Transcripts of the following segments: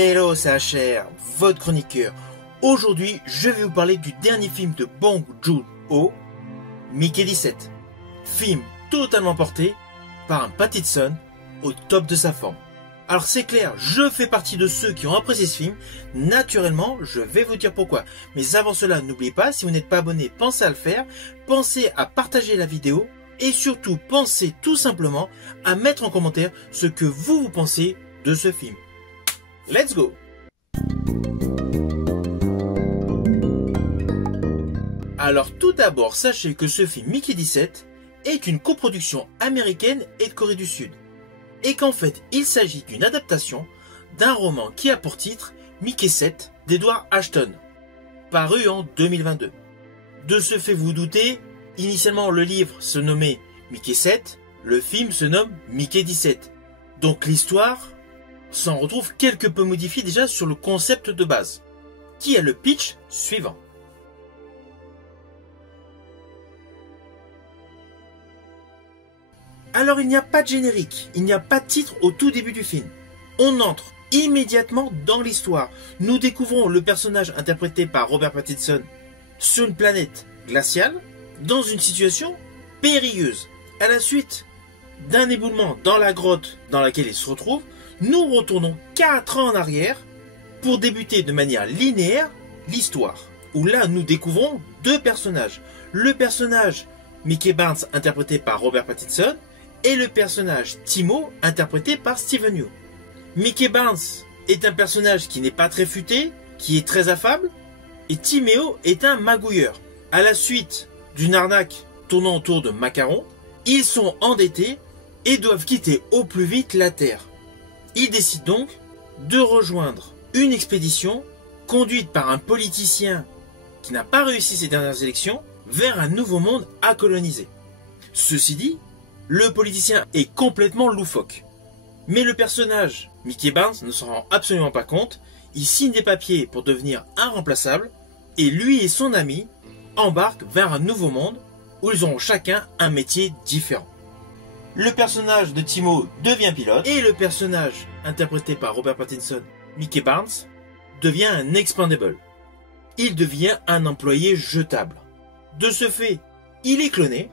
Hello, c'est HR, votre chroniqueur. Aujourd'hui, je vais vous parler du dernier film de Bong Joon-ho, Mickey 17. Film totalement porté par un Pattinson au top de sa forme. Alors c'est clair, je fais partie de ceux qui ont apprécié ce film. Naturellement, je vais vous dire pourquoi. Mais avant cela, n'oubliez pas, si vous n'êtes pas abonné, pensez à le faire. Pensez à partager la vidéo. Et surtout, pensez tout simplement à mettre en commentaire ce que vous pensez de ce film. Let's go! Alors tout d'abord, sachez que ce film Mickey 17 est une coproduction américaine et de Corée du Sud. Et qu'en fait, il s'agit d'une adaptation d'un roman qui a pour titre Mickey 7 d'Edward Ashton, paru en 2022. De ce fait, vous doutez, initialement le livre se nommait Mickey 7, le film se nomme Mickey 17. Donc l'histoire s'en retrouve quelque peu modifiée déjà sur le concept de base, qui est le pitch suivant. Alors il n'y a pas de générique, il n'y a pas de titre au tout début du film. On entre immédiatement dans l'histoire. Nous découvrons le personnage interprété par Robert Pattinson sur une planète glaciale, dans une situation périlleuse. À la suite d'un éboulement dans la grotte dans laquelle il se retrouve, nous retournons 4 ans en arrière pour débuter de manière linéaire l'histoire. Où là nous découvrons deux personnages. Le personnage Mickey Barnes interprété par Robert Pattinson et le personnage Timo interprété par Steven Yeun. Mickey Barnes est un personnage qui n'est pas très futé, qui est très affable, et Timeo est un magouilleur. À la suite d'une arnaque tournant autour de macarons, ils sont endettés et doivent quitter au plus vite la Terre. Ils décident donc de rejoindre une expédition conduite par un politicien qui n'a pas réussi ses dernières élections vers un nouveau monde à coloniser. Ceci dit, le politicien est complètement loufoque. Mais le personnage, Mickey Barnes, ne s'en rend absolument pas compte. Il signe des papiers pour devenir irremplaçable et lui et son ami embarquent vers un nouveau monde où ils auront chacun un métier différent. Le personnage de Timo devient pilote et le personnage interprété par Robert Pattinson, Mickey Barnes, devient un expendable. Il devient un employé jetable. De ce fait, il est cloné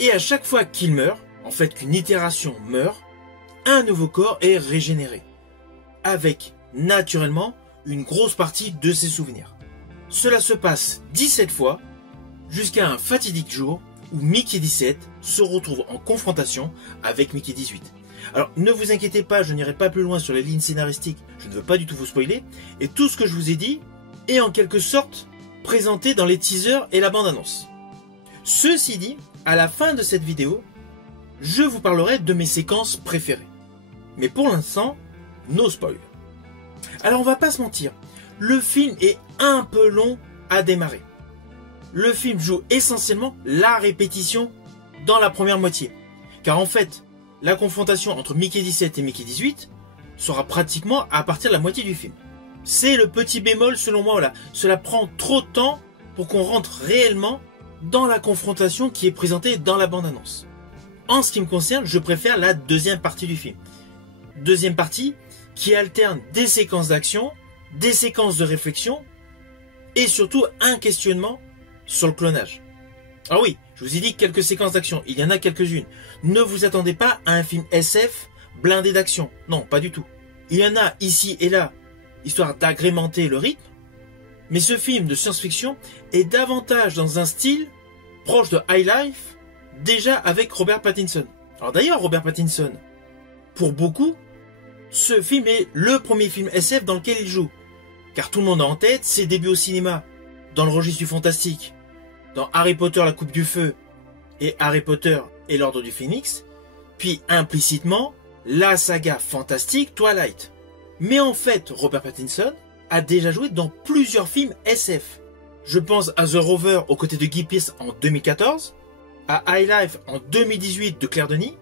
et à chaque fois qu'il meurt, en fait qu'une itération meurt, un nouveau corps est régénéré, avec naturellement une grosse partie de ses souvenirs. Cela se passe 17 fois, jusqu'à un fatidique jour où Mickey 17 se retrouve en confrontation avec Mickey 18. Alors ne vous inquiétez pas, je n'irai pas plus loin sur les lignes scénaristiques, je ne veux pas du tout vous spoiler, et tout ce que je vous ai dit est en quelque sorte présenté dans les teasers et la bande-annonce. Ceci dit, à la fin de cette vidéo, je vous parlerai de mes séquences préférées. Mais pour l'instant, no spoil. Alors on va pas se mentir, le film est un peu long à démarrer. Le film joue essentiellement la répétition dans la première moitié. Car en fait, la confrontation entre Mickey 17 et Mickey 18 sera pratiquement à partir de la moitié du film. C'est le petit bémol selon moi, voilà. Cela prend trop de temps pour qu'on rentre réellement dans la confrontation qui est présentée dans la bande-annonce. En ce qui me concerne, je préfère la deuxième partie du film. Deuxième partie qui alterne des séquences d'action, des séquences de réflexion et surtout un questionnement sur le clonage. Alors oui, je vous ai dit quelques séquences d'action, il y en a quelques-unes. Ne vous attendez pas à un film SF blindé d'action. Non, pas du tout. Il y en a ici et là, histoire d'agrémenter le rythme. Mais ce film de science-fiction est davantage dans un style proche de High Life, déjà avec Robert Pattinson. Alors d'ailleurs, Robert Pattinson, pour beaucoup, ce film est le premier film SF dans lequel il joue. Car tout le monde a en tête ses débuts au cinéma, dans le registre du fantastique, dans Harry Potter la Coupe du Feu et Harry Potter et l'Ordre du Phénix, puis implicitement la saga fantastique Twilight. Mais en fait, Robert Pattinson a déjà joué dans plusieurs films SF. Je pense à The Rover aux côtés de Guy Pearce en 2014, à High Life en 2018 de Claire Denis,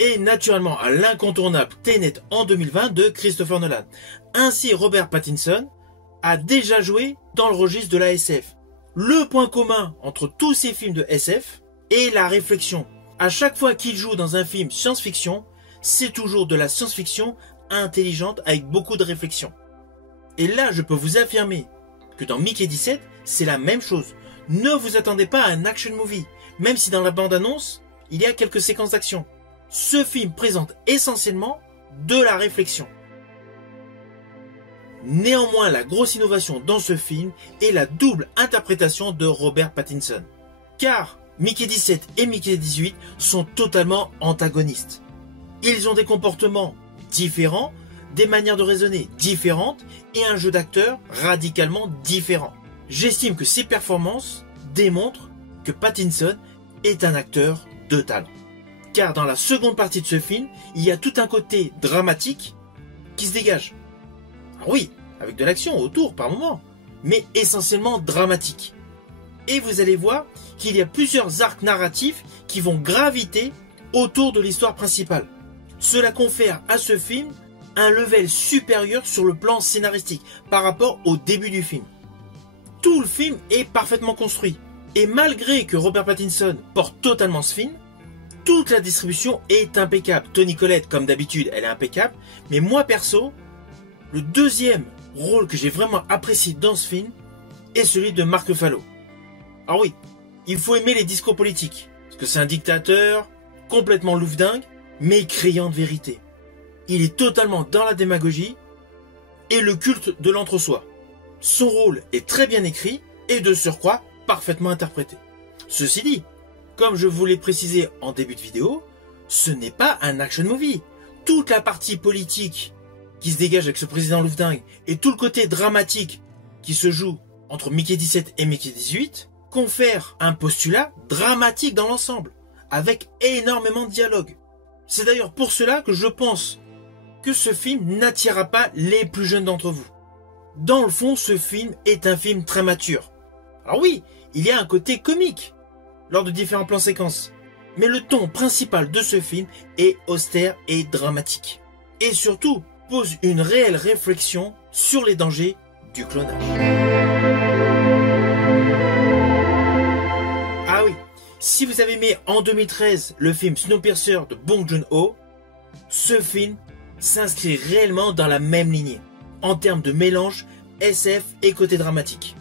et naturellement à l'incontournable Tenet en 2020 de Christopher Nolan. Ainsi, Robert Pattinson a déjà joué dans le registre de la SF. Le point commun entre tous ces films de SF est la réflexion. À chaque fois qu'il joue dans un film science-fiction, c'est toujours de la science-fiction intelligente avec beaucoup de réflexion. Et là, je peux vous affirmer que dans Mickey 17, c'est la même chose. Ne vous attendez pas à un action movie, même si dans la bande-annonce, il y a quelques séquences d'action. Ce film présente essentiellement de la réflexion. Néanmoins, la grosse innovation dans ce film est la double interprétation de Robert Pattinson. Car Mickey 17 et Mickey 18 sont totalement antagonistes. Ils ont des comportements différents, des manières de raisonner différentes et un jeu d'acteur radicalement différent. J'estime que ces performances démontrent que Pattinson est un acteur de talent. Car dans la seconde partie de ce film, il y a tout un côté dramatique qui se dégage. Alors oui, avec de l'action autour par moments, mais essentiellement dramatique. Et vous allez voir qu'il y a plusieurs arcs narratifs qui vont graviter autour de l'histoire principale. Cela confère à ce film un level supérieur sur le plan scénaristique par rapport au début du film. Tout le film est parfaitement construit. Et malgré que Robert Pattinson porte totalement ce film, toute la distribution est impeccable. Toni Collette, comme d'habitude, elle est impeccable. Mais moi, perso, le deuxième rôle que j'ai vraiment apprécié dans ce film est celui de Mark Ruffalo. Alors oui, il faut aimer les discours politiques. Parce que c'est un dictateur, complètement loufdingue, mais criant de vérité. Il est totalement dans la démagogie et le culte de l'entre-soi. Son rôle est très bien écrit et de surcroît parfaitement interprété. Ceci dit, comme je vous l'ai précisé en début de vidéo, ce n'est pas un action movie. Toute la partie politique qui se dégage avec ce président loufdingue et tout le côté dramatique qui se joue entre Mickey 17 et Mickey 18 confère un postulat dramatique dans l'ensemble, avec énormément de dialogue. C'est d'ailleurs pour cela que je pense que ce film n'attirera pas les plus jeunes d'entre vous. Dans le fond, ce film est un film très mature. Alors oui, il y a un côté comique lors de différents plans séquences, mais le ton principal de ce film est austère et dramatique. Et surtout, pose une réelle réflexion sur les dangers du clonage. Ah oui, si vous avez aimé en 2013 le film Snowpiercer de Bong Joon-ho, ce film s'inscrit réellement dans la même lignée, en termes de mélange SF et côté dramatique.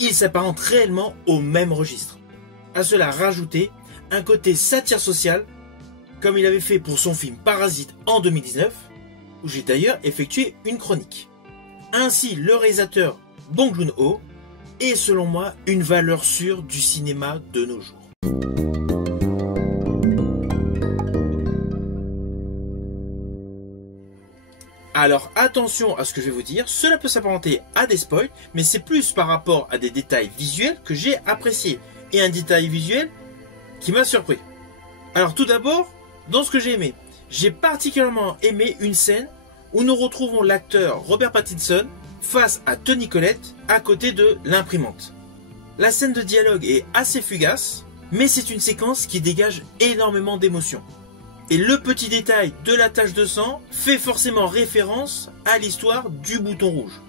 Il s'apparente réellement au même registre. À cela rajouter un côté satire sociale, comme il avait fait pour son film Parasite en 2019, où j'ai d'ailleurs effectué une chronique. Ainsi, le réalisateur Bong Joon-ho est selon moi une valeur sûre du cinéma de nos jours. Alors attention à ce que je vais vous dire, cela peut s'apparenter à des spoils, mais c'est plus par rapport à des détails visuels que j'ai appréciés, et un détail visuel qui m'a surpris. Alors tout d'abord, dans ce que j'ai aimé, j'ai particulièrement aimé une scène où nous retrouvons l'acteur Robert Pattinson face à Toni Collette à côté de l'imprimante. La scène de dialogue est assez fugace, mais c'est une séquence qui dégage énormément d'émotions. Et le petit détail de la tache de sang fait forcément référence à l'histoire du bouton rouge.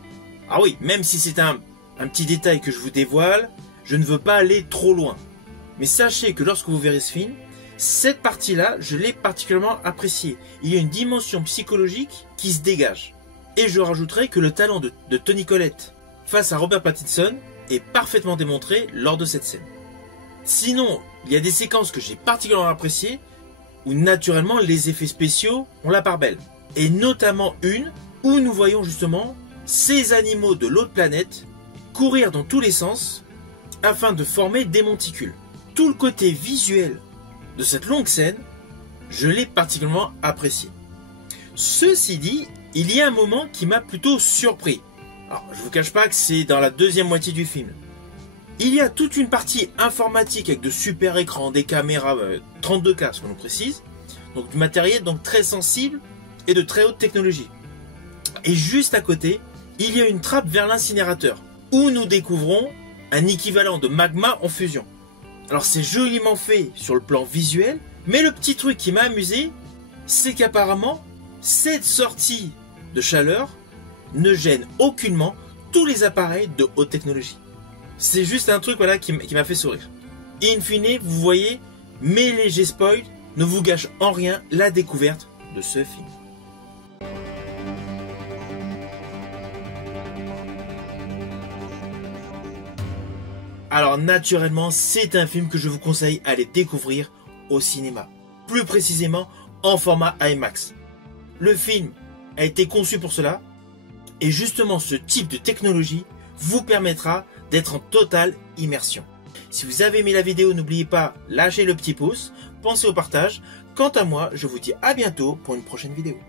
Ah oui, même si c'est un petit détail que je vous dévoile, je ne veux pas aller trop loin. Mais sachez que lorsque vous verrez ce film, cette partie-là, je l'ai particulièrement appréciée. Il y a une dimension psychologique qui se dégage. Et je rajouterai que le talent de Toni Collette face à Robert Pattinson est parfaitement démontré lors de cette scène. Sinon, il y a des séquences que j'ai particulièrement appréciées, où naturellement les effets spéciaux ont la part belle. Et notamment une où nous voyons justement ces animaux de l'autre planète courir dans tous les sens afin de former des monticules. Tout le côté visuel de cette longue scène, je l'ai particulièrement apprécié. Ceci dit, il y a un moment qui m'a plutôt surpris. Alors, je vous cache pas que c'est dans la deuxième moitié du film. Il y a toute une partie informatique avec de super écrans, des caméras 32K, ce qu'on nous précise, donc du matériel donc très sensible et de très haute technologie. Et juste à côté, il y a une trappe vers l'incinérateur, où nous découvrons un équivalent de magma en fusion. Alors c'est joliment fait sur le plan visuel, mais le petit truc qui m'a amusé, c'est qu'apparemment, cette sortie de chaleur ne gêne aucunement tous les appareils de haute technologie. C'est juste un truc voilà, qui m'a fait sourire. In fine, vous voyez, mes légers spoils ne vous gâchent en rien la découverte de ce film. Alors naturellement, c'est un film que je vous conseille à aller découvrir au cinéma. Plus précisément, en format IMAX. Le film a été conçu pour cela, et justement ce type de technologie vous permettra d'être en totale immersion. Si vous avez aimé la vidéo, n'oubliez pas, lâchez le petit pouce, pensez au partage. Quant à moi, je vous dis à bientôt pour une prochaine vidéo.